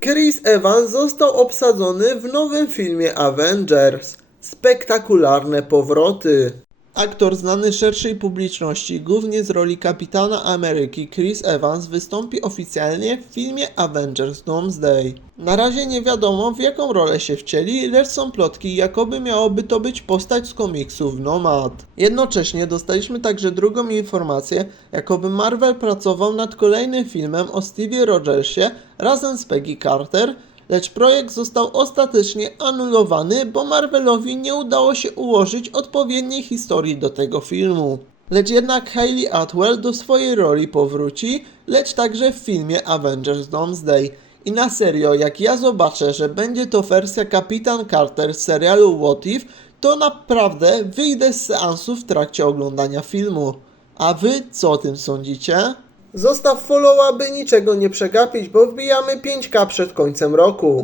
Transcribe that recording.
Chris Evans został obsadzony w nowym filmie Avengers. Spektakularne powroty. Aktor znany szerszej publiczności, głównie z roli kapitana Ameryki, Chris Evans wystąpi oficjalnie w filmie Avengers Doomsday. Na razie nie wiadomo w jaką rolę się wcieli, lecz są plotki, jakoby miałoby to być postać z komiksów Nomad. Jednocześnie dostaliśmy także drugą informację, jakoby Marvel pracował nad kolejnym filmem o Stevie Rogersie razem z Peggy Carter, lecz projekt został ostatecznie anulowany, bo Marvelowi nie udało się ułożyć odpowiedniej historii do tego filmu. Lecz jednak Hayley Atwell do swojej roli powróci, lecz także w filmie Avengers Doomsday. I na serio, jak ja zobaczę, że będzie to wersja Kapitan Carter z serialu What If, to naprawdę wyjdę z seansu w trakcie oglądania filmu. A wy co o tym sądzicie? Zostaw followa, by niczego nie przegapić, bo wbijamy 5k przed końcem roku.